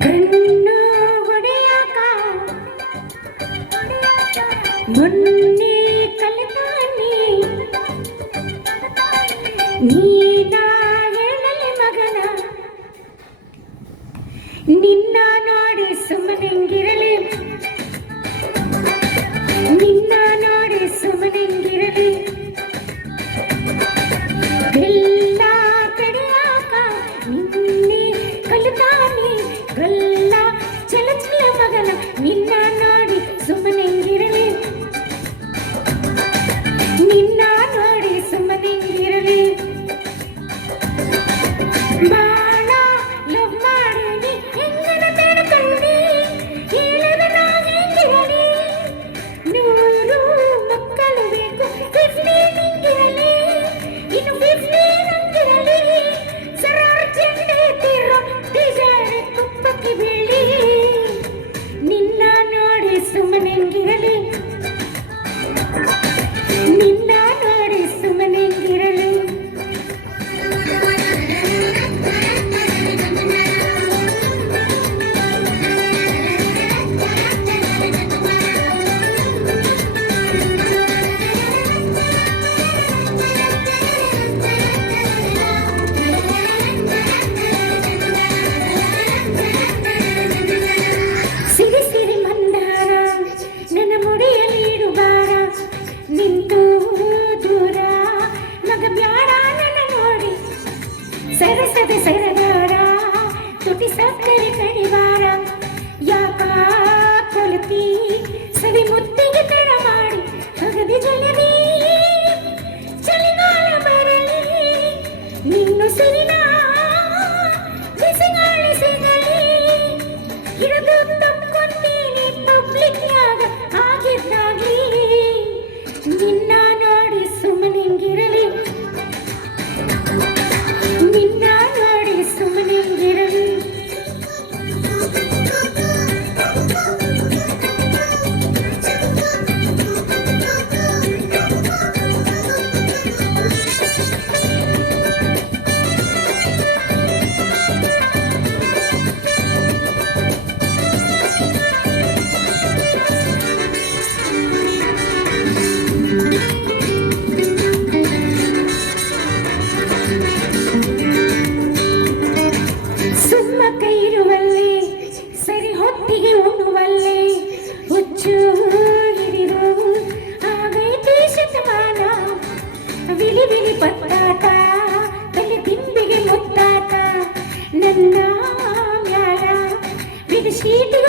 ಕಣ್ಣು ಹೊಡೆಯಾಕ ಮೊನ್ನೆ ಕಲಿತಾನೆ ನೀನ ಹೇಳಲಿ ಮಗನ ನಿನ್ನ ನೋಡಿ ಸುಮ್ಮನೆಂಗಿರಲಿ ನಿನ್ನ ನೋಡಿ ಸುಮ್ಮನೆಂಗಿರಲಿ ಬೆಲ್ಲ ಕಡಿಯಾಕ ನಿನ್ನೆ ಕಲಿತಾನೆ ಗಲ್ಲ ಚಲ ಚಲ ಮಗನ ನಿನ್ನ ನೋಡಿ ಸುಮ್ಮನೆಂಗಿರಲಿ ನಿನ್ನ ನೋಡಿ ಸುಮ್ಮನೆಂಗಿರಲಿ ಬಾಳ ಲವ್ ಮಾಡಿ ಹೆಂಗನ ಬೇಡಕಂಡಿ ಹೇಳದ ನಾವೇಗಿರಲಿ ನೂರು ಮಕ್ಕಳು ಬೇಕು 50 ನಿಂಗಿರಲಿ ಇನ್ನು 50 ನಂಗಿರಲಿ ಸರಾರ ಚೆಂಡೆ ತೀರೋ ಡಿಸೈರ್ ತುಪ್ಪಕ್ಕೆ ಬೀಳಿ ನಿನ್ನ ನೋಡಿ ಸುಮ್ಮನೆಂಗಿರಲಿ ನಿನ್ನ ನೋಡಿ ಸುಮ್ಮನೆಂಗಿರಲಿ ಸಿರಿ ಸಿರಿ ಮಂದಾರ ನನ್ನ ಮುಡಿಯಲಿಡು ಬಾರ ನಿಂತು ದೂರ ಮಗ ಬ್ಯಾಡ ನನ್ನ ನೋಡಿ ಸರಸದ ಸರದಾರ ತುಟಿ ಸಕ್ಕರೆ ಕಡಿವಾರ ಯಾಕ ಕೊಲತಿ ಸವಿ ಮುತ್ತಿಗೆ ತಡ ಮಾಡಿ ಹಗದಿ ಜಲದಿ ಚಳಿಗಾಲ ಬರಲಿ ನಿನ್ನು ಸಿರಿನ ಬಿಸಿಗಾಳಿ ಸಿಗಲಿ ಹಿಡಿದು ತಪ್ಕೊಂತೀನಿ ಪಬ್ಲಿಕ್ನಾಗ ಆಗಿದ್ದಾಗಿ ನಿನ್ನ ನೋಡಿ ಸುಮ್ಮನೆಂಗಿರಲಿ ನಿನ್ನ ನೋಡಿ ಸುಮ್ಮನೆಂಗಿರಲಿ ಸುಮ್ಮ ಕೈ ಇರುವಲ್ಲಿ ಸರಿ ಹೊತ್ತಿಗೆ ಉಣ್ಣುವಲ್ಲಿ ಹುಚ್ಚು ಹಿಡಿದು ಆಗೈತಿ ಶತಮಾನ ವಿಲಿ ವಿಲಿ ಪತ್ತಾಟ ತಲೆ ದಿಂಬಿಗೆ ಮುತ್ತಾಟ ನನ್ನ ಮ್ಯಾಲ ಬಿಡಿಸೀಟಿಗೆ